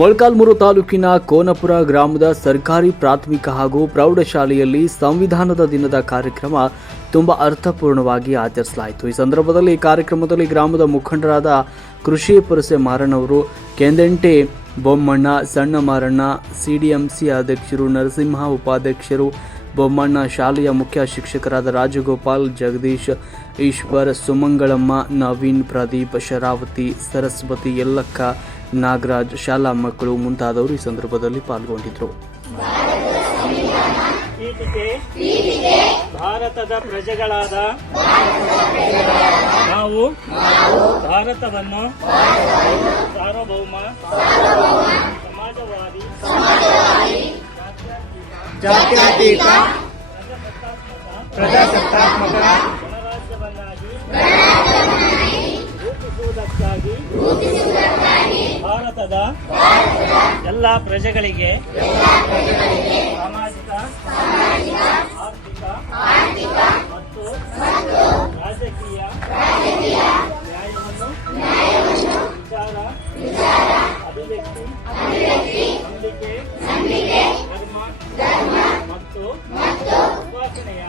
ಮೊಳಕಾಲ್ಮೂರು ತಾಲೂಕಿನ ಕೋನಪುರ ಗ್ರಾಮದ ಸರ್ಕಾರಿ ಪ್ರಾಥಮಿಕ ಹಾಗೂ ಪ್ರೌಢಶಾಲೆಯಲ್ಲಿ ಸಂವಿಧಾನದ ದಿನದ ಕಾರ್ಯಕ್ರಮ ತುಂಬಾ ಅರ್ಥಪೂರ್ಣವಾಗಿ ಆಚರಿಸಲಾಯಿತು. ಈ ಸಂದರ್ಭದಲ್ಲಿ ಕಾರ್ಯಕ್ರಮದಲ್ಲಿ ಗ್ರಾಮದ ಮುಖಂಡರಾದ ಕೃಷಿ ಪುರಸೆ ಮಾರಣ್ಣವರು, ಕೆಂದಂಟೆ ಬೊಮ್ಮಣ್ಣ, ಸಣ್ಣ ಮಾರಣ್ಣ, ಸಿಡಿಎಂಸಿ ಅಧ್ಯಕ್ಷರು ನರಸಿಂಹ, ಉಪಾಧ್ಯಕ್ಷರು ಬೊಮ್ಮಣ್ಣ, ಶಾಲೆಯ ಮುಖ್ಯ ಶಿಕ್ಷಕರಾದ ರಾಜಗೋಪಾಲ್, ಜಗದೀಶ್, ಈಶ್ವರ್, ಸುಮಂಗಳಮ್ಮ, ನವೀನ್, ಪ್ರದೀಪ್, ಶರಾವತಿ, ಸರಸ್ವತಿ, ಯಲ್ಲಕ್ಕ, ನಾಗರಾಜ್, ಶಾಲಾ ಮಕ್ಕಳು ಮುಂತಾದವರು ಈ ಸಂದರ್ಭದಲ್ಲಿ ಪಾಲ್ಗೊಂಡಿದ್ದರು. ಭಾರತದ ಪ್ರಜೆಗಳಾದ ನಾವು ಭಾರತವನ್ನು ಸಾರ್ವಭೌಮ, ಸಮಾಜವಾದಿ, ಜಾತ್ಯತೀತ, ಪ್ರಜಾಸತ್ತಾತ್ಮಕ ಗಣರಾಜ್ಯವನ್ನಾಗಿ ರೂಪಿಸುವುದಕ್ಕಾಗಿ ಭಾರತದ ಎಲ್ಲ ಪ್ರಜೆಗಳಿಗೆ ಸಾಮಾಜಿಕ, ಆರ್ಥಿಕ ಮತ್ತು ರಾಜಕೀಯ ನ್ಯಾಯವನ್ನು ವಿಚಾರ, ಅಭಿವ್ಯಕ್ತಿ, ನಂಬಿಕೆ, ಧರ್ಮ ಮತ್ತು ಉಪಾಸನೆಯ